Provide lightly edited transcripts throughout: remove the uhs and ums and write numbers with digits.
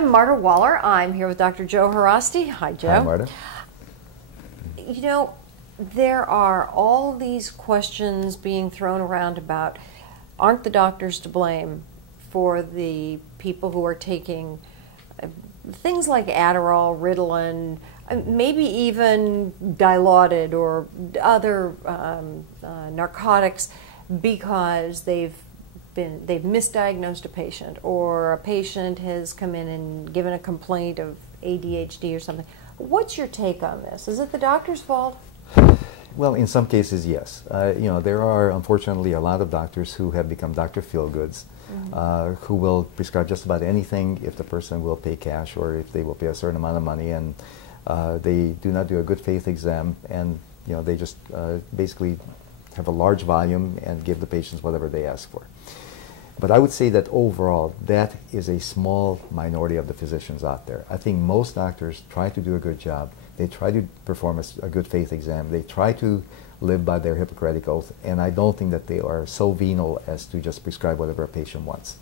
I'm Marta Waller. I'm here with Dr. Joe Haraszti. Hi, Joe. Hi, Marta. You know, there are all these questions being thrown around about, aren't the doctors to blame for the people who are taking things like Adderall, Ritalin, maybe even Dilaudid or other narcotics because they've misdiagnosed a patient, or a patient has come in and given a complaint of ADHD or something. What's your take on this? Is it the doctor's fault? Well, in some cases, yes. There are unfortunately a lot of doctors who have become Dr. Feelgoods, who will prescribe just about anything if the person will pay cash or if they will pay a certain amount of money, and they do not do a good faith exam, and they just basically have a large volume and give the patients whatever they ask for. But I would say that overall, that is a small minority of the physicians out there. I think most doctors try to do a good job. They try to perform a good faith exam. They try to live by their Hippocratic oath, and I don't think that they are so venal as to just prescribe whatever a patient wants.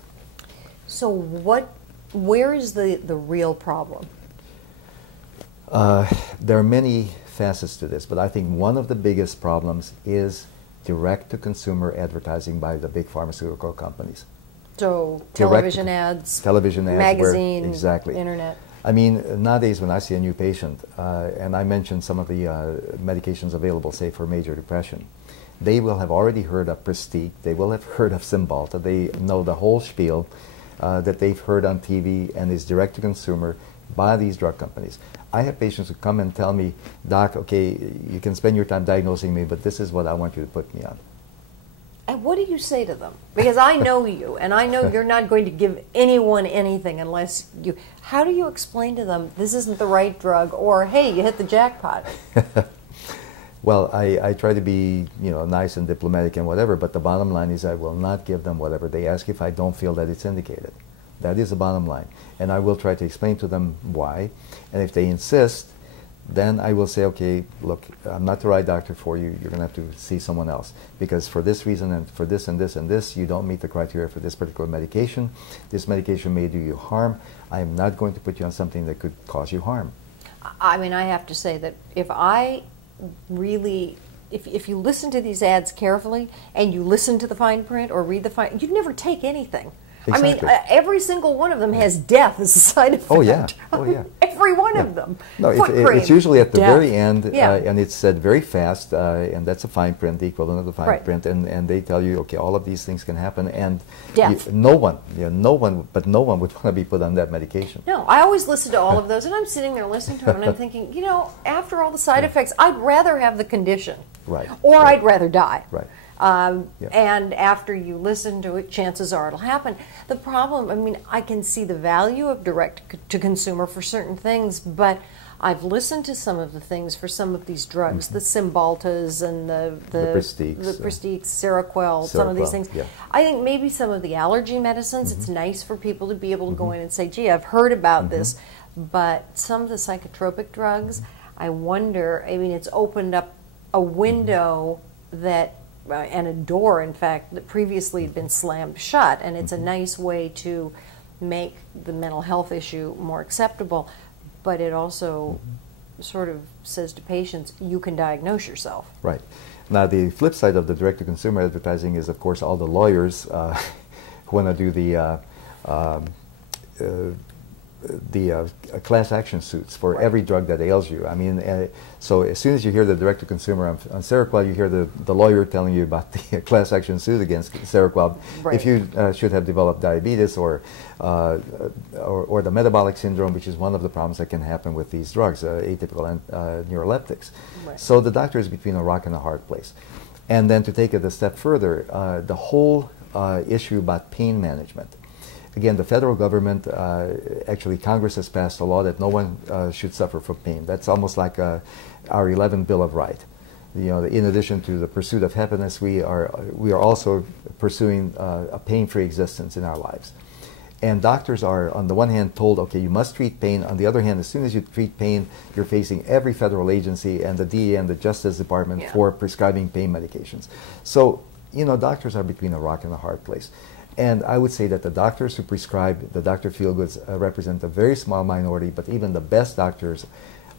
So where is the real problem? There are many facets to this, but I think one of the biggest problems is direct-to-consumer advertising by the big pharmaceutical companies. So television ads, magazine, exactly. Internet. I mean, nowadays when I see a new patient, and I mentioned some of the medications available, say for major depression, they will have already heard of Prestige, they will have heard of Cymbalta, they know the whole spiel that they've heard on TV and is direct-to-consumer by these drug companies. I have patients who come and tell me, Doc, okay, you can spend your time diagnosing me, but this is what I want you to put me on. And what do you say to them? Because I know you, and I know you're not going to give anyone anything unless you... How do you explain to them, this isn't the right drug, or, hey, you hit the jackpot? Well, I try to be, nice and diplomatic and whatever, but the bottom line is I will not give them whatever they ask if I don't feel that it's indicated. That is the bottom line. And I will try to explain to them why. And if they insist, then I will say, okay, look, I'm not the right doctor for you. You're going to have to see someone else. Because for this reason and for this and this and this, you don't meet the criteria for this particular medication. This medication may do you harm. I am not going to put you on something that could cause you harm. I mean, I have to say that if you listen to these ads carefully and you listen to the fine print or read the fine, you'd never take anything. Exactly. I mean, every single one of them has death as a side effect. Oh, yeah. Oh, yeah. Every one of them. No, it's usually at the very end, Yeah. and it's said very fast, and that's a fine print, the equivalent of the fine Right. print, and they tell you, okay, all of these things can happen, and Death. no one would want to be put on that medication. No, I always listen to all of those, and I'm sitting there listening to them, and I'm thinking, after all the side effects, I'd rather have the condition. Right. Or Right. I'd rather die. Right. And after you listen to it, chances are it'll happen. The problem, I mean, I can see the value of direct-to-consumer for certain things, but I've listened to some of the things for some of these drugs, the Cymbaltas and the Prestige, Seroquel, some of these things. Yeah. I think maybe some of the allergy medicines, it's nice for people to be able to go in and say, gee, I've heard about this, but some of the psychotropic drugs, I wonder, I mean, it's opened up a window that and a door, in fact, that previously had been slammed shut, and it's a nice way to make the mental health issue more acceptable, but it also sort of says to patients, you can diagnose yourself. Right. Now, the flip side of the direct-to-consumer advertising is, of course, all the lawyers who want to do the class action suits for Right. every drug that ails you. I mean, so as soon as you hear the direct-to-consumer on Seroquel, you hear the lawyer telling you about the class action suit against Seroquel. Right. If you should have developed diabetes or the metabolic syndrome, which is one of the problems that can happen with these drugs, atypical neuroleptics. Right. So the doctor is between a rock and a hard place. And then to take it a step further, the whole issue about pain management. Again, the federal government, actually Congress has passed a law that no one should suffer from pain. That's almost like our 11th Bill of Rights. In addition to the pursuit of happiness, we are also pursuing a pain-free existence in our lives. And doctors are, on the one hand, told, okay, you must treat pain. On the other hand, as soon as you treat pain, you're facing every federal agency and the DEA and the Justice Department for prescribing pain medications. So, doctors are between a rock and a hard place. And I would say that the doctors who prescribe the Dr. Feelgoods represent a very small minority, but even the best doctors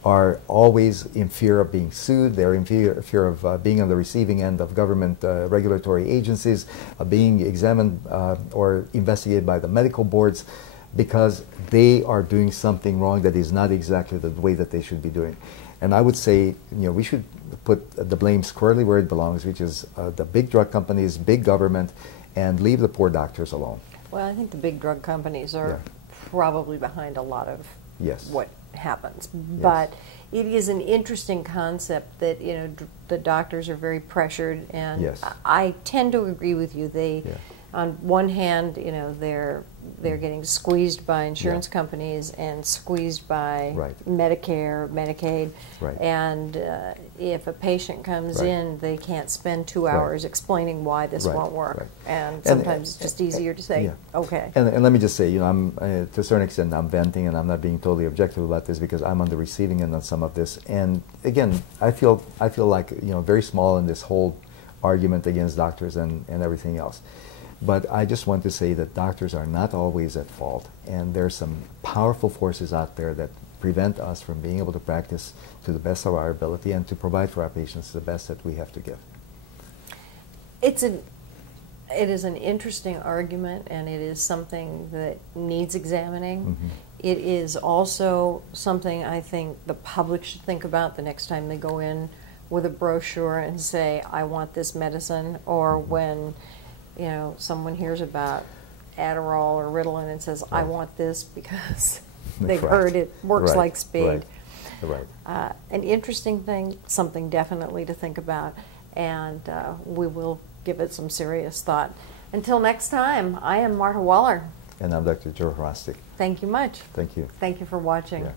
are always in fear of being sued. They're in fear of being on the receiving end of government regulatory agencies, being examined or investigated by the medical boards, because they are doing something wrong that is not exactly the way that they should be doing. And I would say, we should put the blame squarely where it belongs, which is the big drug companies, big government, and leave the poor doctors alone. Well, I think the big drug companies are probably behind a lot of what happens. But it is an interesting concept that, the doctors are very pressured, and I tend to agree with you. They, on one hand, they're getting squeezed by insurance companies and squeezed by Medicare, Medicaid, and if a patient comes in, they can't spend 2 hours explaining why this won't work, and sometimes it's just easier to say, okay. And let me just say, I'm to a certain extent I'm venting, and I'm not being totally objective about this because I'm on the receiving end on some of this. And again, I feel like very small in this whole argument against doctors and everything else. But I just want to say that doctors are not always at fault, and there's some powerful forces out there that prevent us from being able to practice to the best of our ability and to provide for our patients the best that we have to give. It is an interesting argument, and it is something that needs examining. It is also something I think the public should think about the next time they go in with a brochure and say, I want this medicine, or when someone hears about Adderall or Ritalin and says, I want this because they've heard it works like speed. An interesting thing, something definitely to think about, and we will give it some serious thought. Until next time, I am Marta Waller. And I'm Dr. Joe Haraszti. Thank you much. Thank you. Thank you for watching. Yeah.